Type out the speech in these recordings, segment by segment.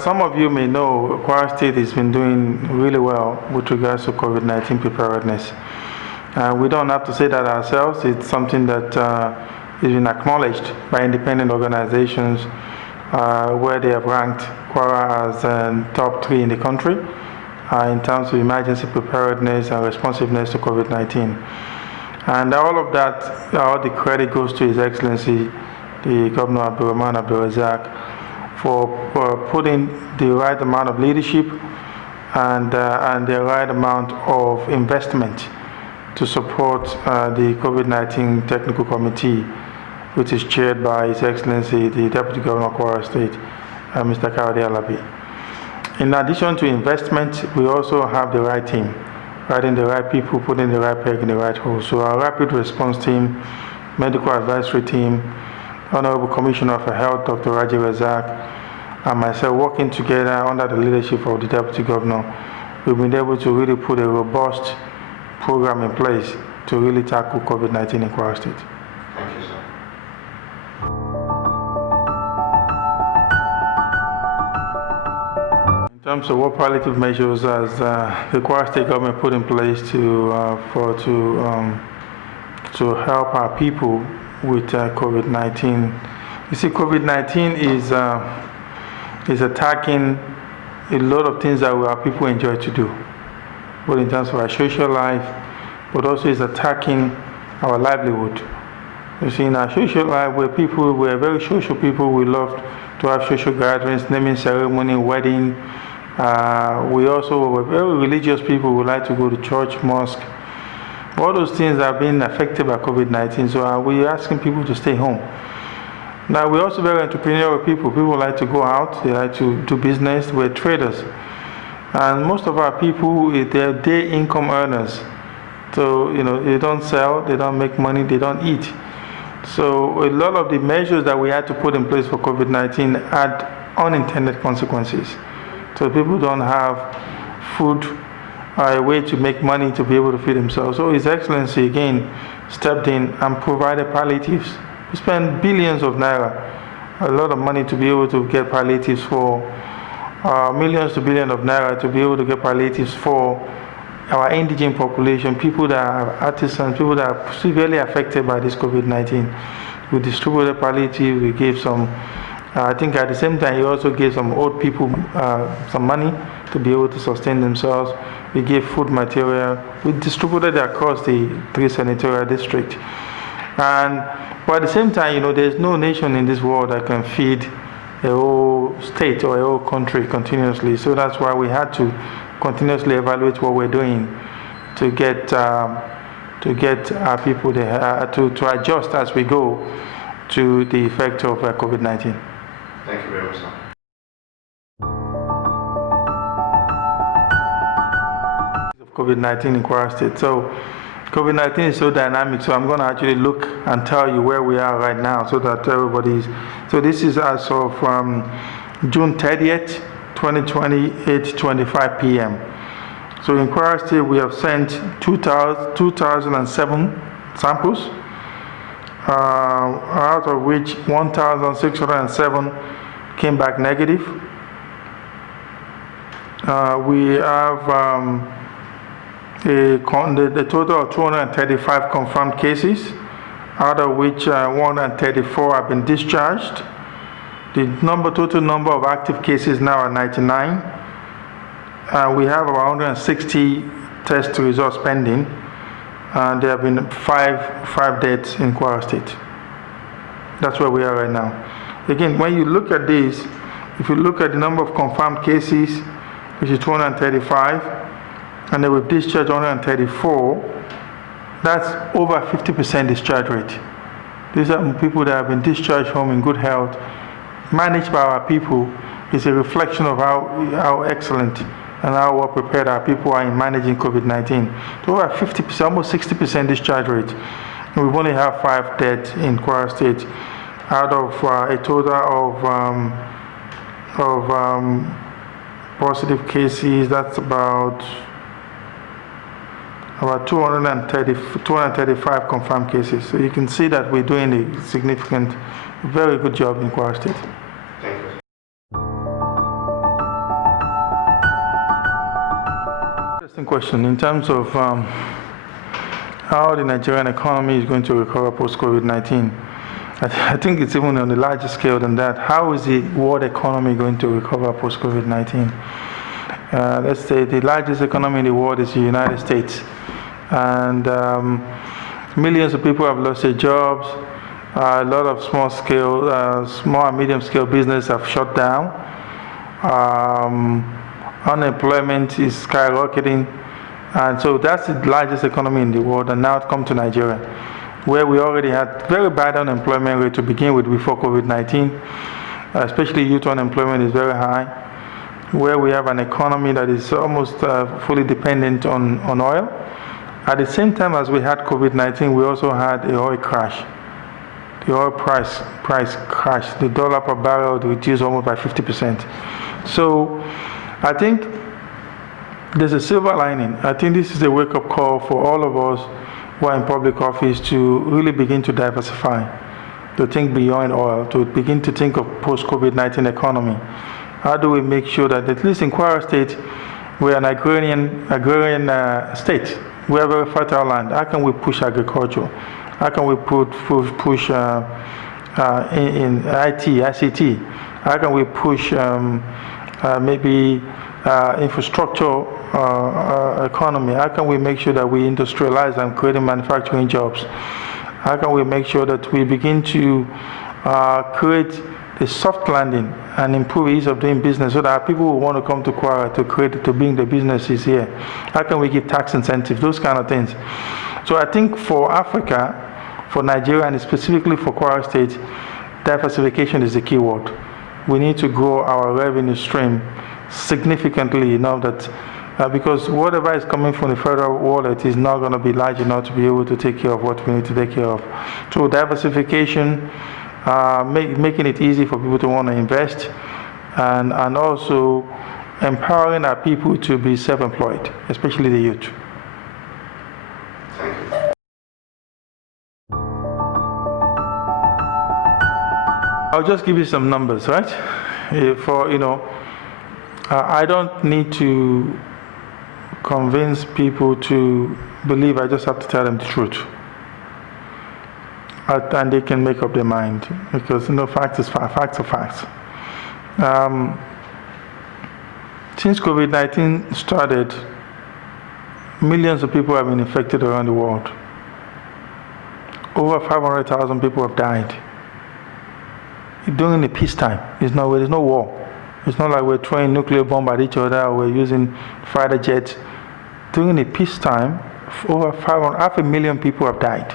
as some of you may know, Kwara State has been doing really well with regards to COVID-19 preparedness. We don't have to say that ourselves. It's something that has been acknowledged by independent organizations where they have ranked Kwara as top 3 in the country in terms of emergency preparedness and responsiveness to COVID-19. And all of that, all the credit goes to His Excellency, the Governor Abdulrahman Abdulrazak, for putting the right amount of leadership and the right amount of investment to support the COVID-19 Technical Committee, which is chaired by His Excellency, the Deputy Governor of Kwara State, Mr. Kayode Alabi. In addition to investment, we also have the right team, in the right people, putting the right peg in the right hole. So our rapid response team, medical advisory team, Honorable Commissioner for Health, Dr. Raji Razak, and myself working together under the leadership of the Deputy Governor, we've been able to really put a robust program in place to really tackle COVID-19 in Kwara State. Thank you, sir. In terms of what palliative measures has the Kwara State government put in place to help our people with COVID-19. You see, COVID-19 is attacking a lot of things that our people enjoy to do, both in terms of our social life, but also is attacking our livelihood. You see, in our social life, we're very social people. We love to have social gatherings, naming ceremony, wedding. We also were very religious people. We like to go to church, mosque. All those things are being affected by COVID-19, so we're asking people to stay home. Now, we're also very entrepreneurial people. People like to go out, they like to do business, we're traders. And most of our people, they're day income earners. So, they don't sell, they don't make money, they don't eat. So a lot of the measures that we had to put in place for COVID-19 had unintended consequences. So people don't have food, a way to make money to be able to feed themselves. So His Excellency again stepped in and provided palliatives. We spent billions of naira, a lot of money to be able to get palliatives for millions to billions of naira to be able to get palliatives for our indigent population, people that are artisans, people that are severely affected by this COVID-19. We distributed palliative, we gave some, I think at the same time he also gave some old people some money to be able to sustain themselves. We gave food material. We distributed it across the 3 senatorial districts. But at the same time, there's no nation in this world that can feed a whole state or a whole country continuously. So that's why we had to continuously evaluate what we're doing to get our people to adjust as we go to the effect of COVID-19. Thank you very much, sir. COVID-19 in Kwara State. So COVID-19 is so dynamic, so I'm going to actually look and tell you where we are right now so that everybody's. So this is as of June 30th, 2020, 8:25 p.m. So in Kwara State, we have sent 2,007 samples, out of which 1,607 came back negative. We have the total of 235 confirmed cases, out of which 134 have been discharged. The total number of active cases now are 99. We have about 160 test results pending, and there have been five deaths in Kwara State. That's where we are right now. Again, when you look at this, if you look at the number of confirmed cases, which is 235, and then we've discharged 134, that's over 50% discharge rate. These are people that have been discharged home in good health, managed by our people. It's a reflection of how excellent and how well prepared our people are in managing COVID-19. So over 50%, almost 60% discharge rate. And we've only have 5 deaths in Kwara State out of a total of positive cases. That's about 235 confirmed cases. So you can see that we're doing a significant, very good job in Kwara State. Thank you. interesting question in terms of how the Nigerian economy is going to recover post-COVID-19. I think it's even on a larger scale than that. How is the world economy going to recover post-COVID-19? Let's say the largest economy in the world is the United States. And millions of people have lost their jobs. A lot of small and medium-scale business have shut down. Unemployment is skyrocketing. And so that's the largest economy in the world. And now it's come to Nigeria, where we already had very bad unemployment rate to begin with before COVID-19. Especially youth unemployment is very high, where we have an economy that is almost fully dependent on oil. At the same time as we had COVID-19, we also had an oil crash. The oil price crashed. The dollar per barrel reduced almost by 50%. So I think there's a silver lining. I think this is a wake-up call for all of us who are in public office to really begin to diversify, to think beyond oil, to begin to think of post-COVID-19 economy. How do we make sure that, at least in Kwara State, we're an agrarian state. We have a fertile land. How can we push agriculture? How can we push in IT, ICT? How can we push maybe infrastructure economy? How can we make sure that we industrialize and create manufacturing jobs? How can we make sure that we begin to create a soft landing and improve ease of doing business so that people will want to come to Kwara to bring the businesses here? How can we give tax incentives? Those kind of things. So I think for Africa, for Nigeria, and specifically for Kwara State, diversification is the key word. We need to grow our revenue stream significantly enough that because whatever is coming from the federal wallet is not going to be large enough to be able to take care of what we need to take care of. So diversification, making it easy for people to want to invest, and also empowering our people to be self-employed, especially the youth. Thank you. I'll just give you some numbers, right? I don't need to convince people to believe. I just have to tell them the truth. And they can make up their mind, because facts are facts. Since COVID-19 started, millions of people have been infected around the world. Over 500,000 people have died. During the peacetime, there's no war. It's not like we're throwing nuclear bomb at each other or we're using fighter jets. During the peacetime, over 500,000 people have died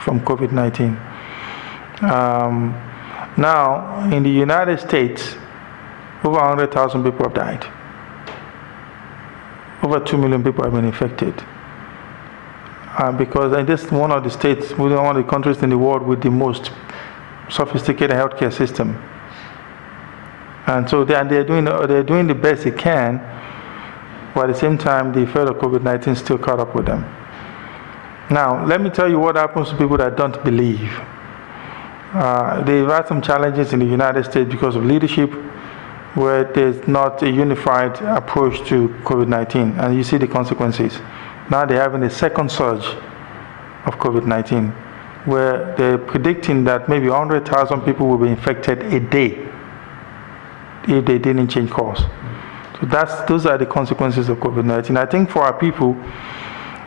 from COVID-19. Now, in the United States, over 100,000 people have died. Over 2 million people have been infected. Because this is one of the states, one of the countries in the world with the most sophisticated healthcare system. And so they're doing the best they can, but at the same time, the effect of COVID-19 still caught up with them. Now, let me tell you what happens to people that don't believe. They've had some challenges in the United States because of leadership, where there's not a unified approach to COVID-19, and you see the consequences. Now they're having a second surge of COVID-19, where they're predicting that maybe 100,000 people will be infected a day if they didn't change course. So those are the consequences of COVID-19. I think for our people,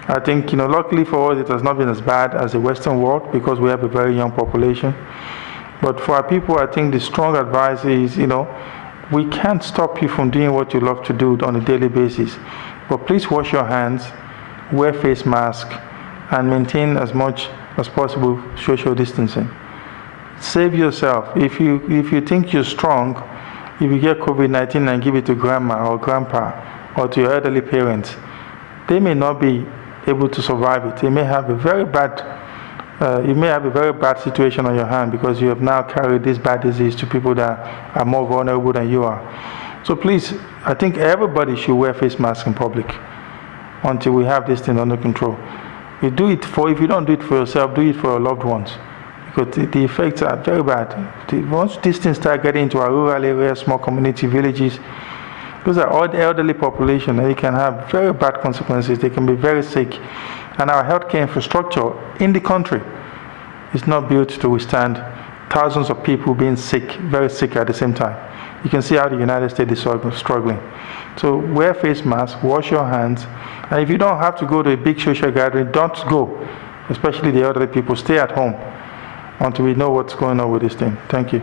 luckily for us, it has not been as bad as the Western world because we have a very young population. But for our people, I think the strong advice is, we can't stop you from doing what you love to do on a daily basis. But please wash your hands, wear face mask, and maintain as much as possible social distancing. Save yourself. If you think you're strong, if you get COVID-19 and give it to grandma or grandpa or to your elderly parents, they may not be able to survive it. They may have a very bad situation on your hand because you have now carried this bad disease to people that are more vulnerable than you are. So please, I think everybody should wear face masks in public until we have this thing under control. If you don't do it for yourself, do it for your loved ones, because the effects are very bad. Once these things start getting into our rural areas, small community villages, Those are all the elderly population, and it can have very bad consequences. They can be very sick. And our healthcare infrastructure in the country is not built to withstand thousands of people being sick, very sick at the same time. You can see how the United States is struggling. So wear face masks, wash your hands, and if you don't have to go to a big social gathering, don't go. Especially the elderly people, stay at home until we know what's going on with this thing. Thank you.